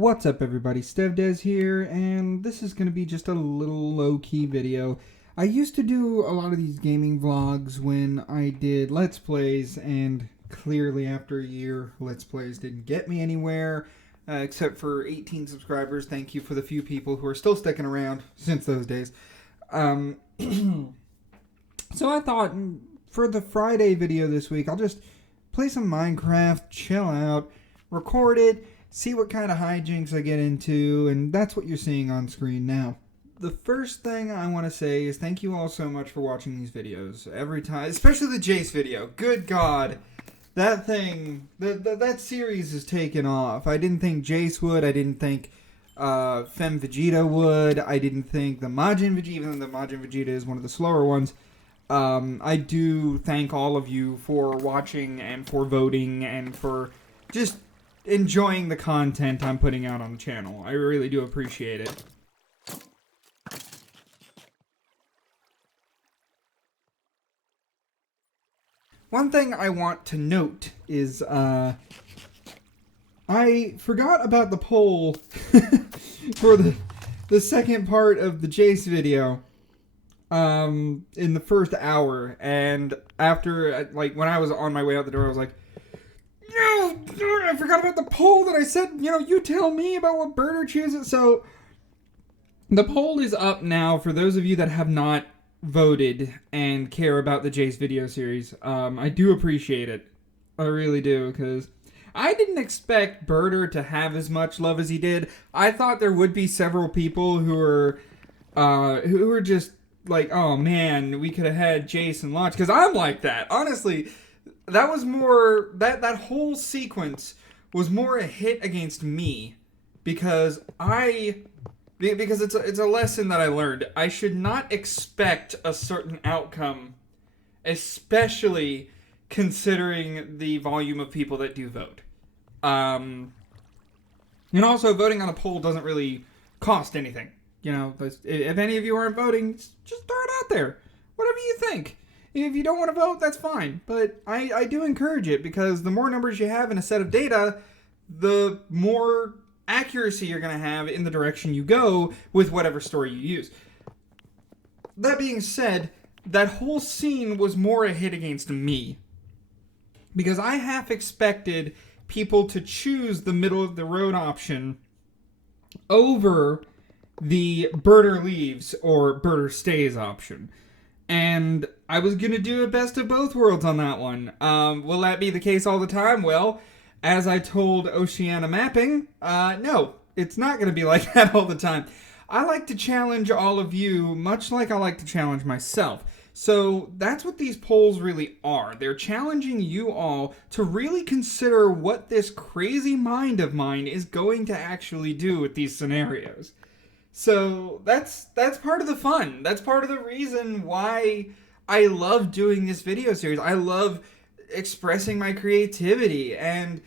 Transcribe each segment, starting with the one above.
What's up everybody, StevDeS here, and this is going to be just a little low-key video. I used to do a lot of these gaming vlogs when I did Let's Plays, and clearly after a year, Let's Plays didn't get me anywhere, except for 18 subscribers. Thank you for the few people who are still sticking around since those days. So I thought, for the Friday video this week, I'll just play some Minecraft, chill out, record it, see what kind of hijinks I get into, and that's what you're seeing on screen now. The first thing I want to say is thank you all so much for watching these videos. Every time, especially the Jace video. Good God. That thing, that series is taken off. I didn't think Jace would. I didn't think Fem Vegeta would. I didn't think the Majin Vegeta, even though the Majin Vegeta is one of the slower ones. I do thank all of you for watching and for voting and for just enjoying the content I'm putting out on the channel. I really do appreciate it. One thing I want to note is, I forgot about the poll for the second part of the Jace video, in the first hour, and after, like, when I was on my way out the door, I was like, no, I forgot about the poll that I said, you tell me about what birder chooses. So, the poll is up now for those of you that have not voted and care about the Jace video series. I do appreciate it. I really do, because I didn't expect birder to have as much love as he did. I thought there would be several people who were just like, oh man, we could have had Jace and launch, because I'm like that. Honestly, that was more, that whole sequence was more a hit against me, because it's a lesson that I learned. I should not expect a certain outcome, especially considering the volume of people that do vote. And also, voting on a poll doesn't really cost anything. If any of you aren't voting, just throw it out there. Whatever you think. If you don't want to vote, that's fine. But I do encourage it, because the more numbers you have in a set of data, the more accuracy you're going to have in the direction you go with whatever story you use. That being said, that whole scene was more a hit against me, because I half expected people to choose the middle of the road option over the birder leaves or birder stays option. And I was going to do a best of both worlds on that one. Will that be the case all the time? Well, as I told Oceana Mapping, no, it's not going to be like that all the time. I like to challenge all of you, much like I like to challenge myself. So that's what these polls really are. They're challenging you all to really consider what this crazy mind of mine is going to actually do with these scenarios. So that's part of the fun. That's part of the reason why I love doing this video series. I love expressing my creativity, and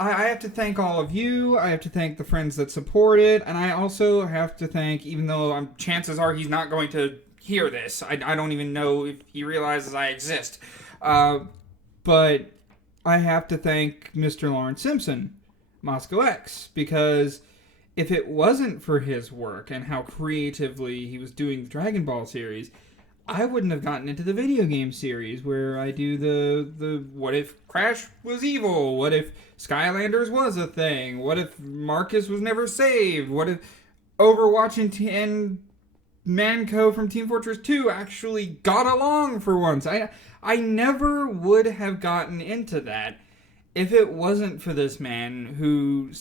I have to thank all of you. I have to thank the friends that support it, and I also have to thank, even though chances are he's not going to hear this. I don't even know if he realizes I exist. But I have to thank Mr. Lawrence Simpson, Moscow X, because if it wasn't for his work and how creatively he was doing the Dragon Ball series, I wouldn't have gotten into the video game series where I do the what if Crash was evil? What if Skylanders was a thing? What if Marcus was never saved? What if Overwatch and Manco from Team Fortress 2 actually got along for once? I never would have gotten into that if it wasn't for this man who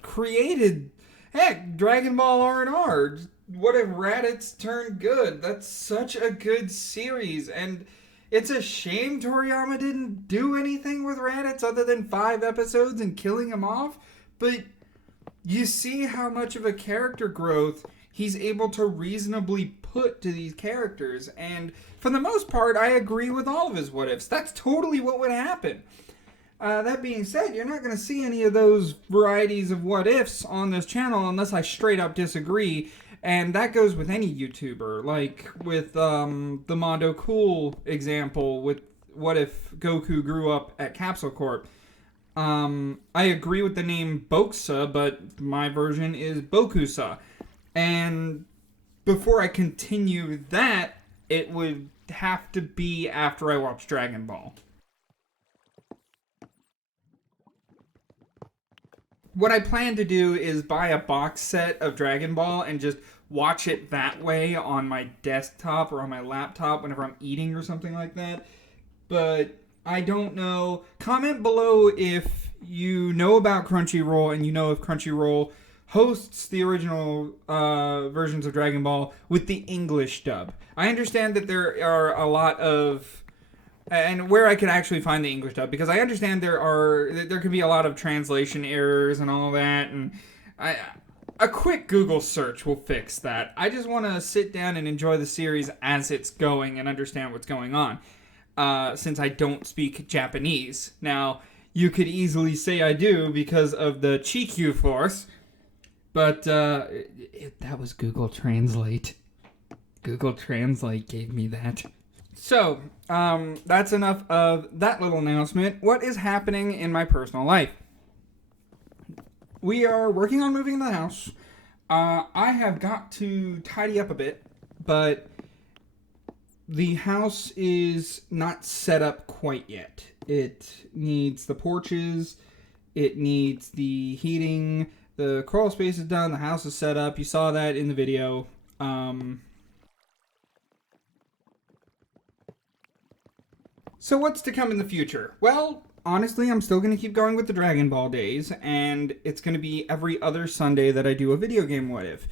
created, heck, Dragon Ball R&R. What if Raditz turned good? That's such a good series, and it's a shame Toriyama didn't do anything with Raditz other than 5 episodes and killing him off, but you see how much of a character growth he's able to reasonably put to these characters, and for the most part, I agree with all of his what-ifs. That's totally what would happen. That being said, you're not going to see any of those varieties of what-ifs on this channel unless I straight up disagree, and that goes with any YouTuber, like with the Mondo Cool example with what if Goku grew up at Capsule Corp. I agree with the name Bokusa, but my version is Bokusa. And before I continue that, it would have to be after I watch Dragon Ball. What I plan to do is buy a box set of Dragon Ball and just watch it that way on my desktop or on my laptop whenever I'm eating or something like that. But I don't know. Comment below if you know about Crunchyroll and you know if Crunchyroll hosts the original versions of Dragon Ball with the English dub. I understand that there are a lot of, and where I could actually find the English dub, because I understand there can be a lot of translation errors and all that, and a quick Google search will fix that. I just want to sit down and enjoy the series as it's going and understand what's going on, since I don't speak Japanese. Now, you could easily say I do because of the Chikyu Force, but that was Google Translate. Google Translate gave me that. So, that's enough of that little announcement. What is happening in my personal life? We are working on moving into the house. I have got to tidy up a bit, but the house is not set up quite yet. It needs the porches, it needs the heating, the crawl space is done, the house is set up. You saw that in the video. So what's to come in the future? Well, honestly, I'm still going to keep going with the Dragon Ball days, and it's going to be every other Sunday that I do a video game what if.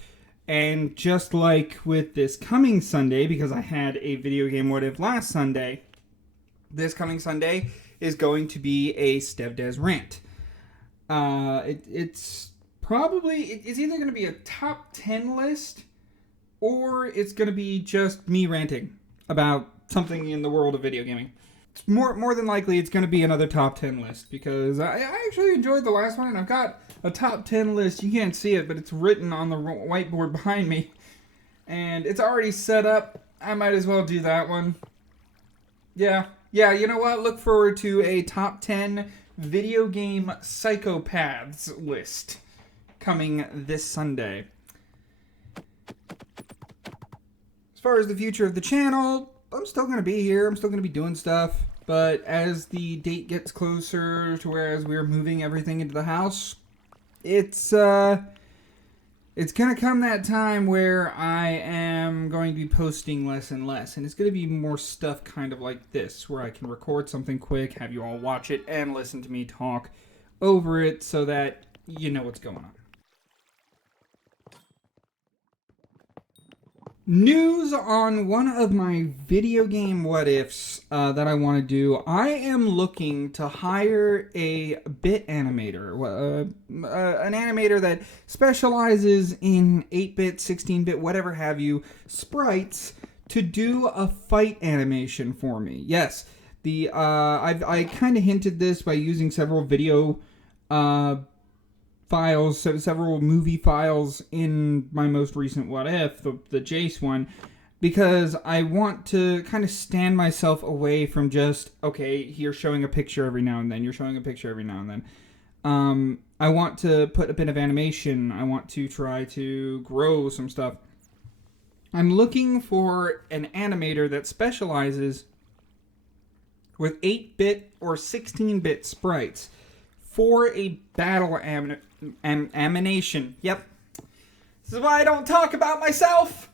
And just like with this coming Sunday, because I had a video game what if last Sunday, this coming Sunday is going to be a StevDeS rant. It's either going to be a top 10 list, or it's going to be just me ranting about something in the world of video gaming. It's more than likely it's going to be another top 10 list, because I actually enjoyed the last one, and I've got a top 10 list. You can't see it, but it's written on the whiteboard behind me, and it's already set up. I might as well do that one. Yeah, you know what? Look forward to a top 10 video game psychopaths list coming this Sunday. As far as the future of the channel, I'm still going to be here. I'm still going to be doing stuff. But as the date gets closer to whereas we're moving everything into the house, it's going to come that time where I am going to be posting less and less. And it's going to be more stuff kind of like this, where I can record something quick, have you all watch it, and listen to me talk over it so that you know what's going on. News on one of my video game what-ifs that I want to do. I am looking to hire a bit animator, an animator that specializes in 8-bit, 16-bit, whatever have you, sprites to do a fight animation for me. Yes, I kind of hinted this by using several video files, several movie files in my most recent what if, the Jace one, because I want to kind of stand myself away from just, okay, you're showing a picture every now and then, you're showing a picture every now and then. I want to put a bit of animation. I want to try to grow some stuff. I'm looking for an animator that specializes with 8-bit or 16-bit sprites for a battle animation. Yep. This is why I don't talk about myself.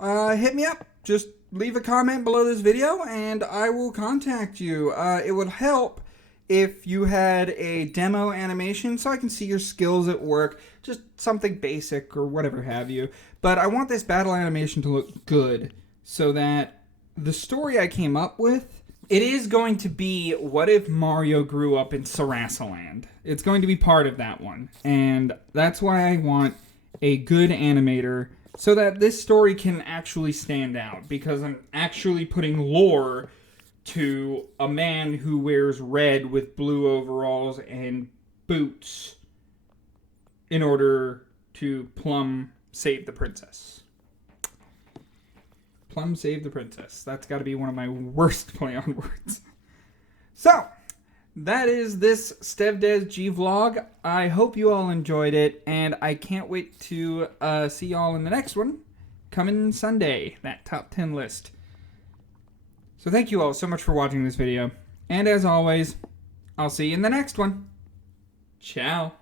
Hit me up. Just leave a comment below this video and I will contact you. It would help if you had a demo animation so I can see your skills at work. Just something basic or whatever have you. But I want this battle animation to look good so that the story I came up with, it is going to be what if Mario grew up in Sarasaland. It's going to be part of that one. And that's why I want a good animator so that this story can actually stand out. Because I'm actually putting lore to a man who wears red with blue overalls and boots in order to Plum save the princess. Plum save the princess. That's got to be one of my worst play on words. So, that is this StevDeS GVlog. I hope you all enjoyed it, and I can't wait to see y'all in the next one, coming Sunday, that top 10 list. So thank you all so much for watching this video, and as always, I'll see you in the next one. Ciao.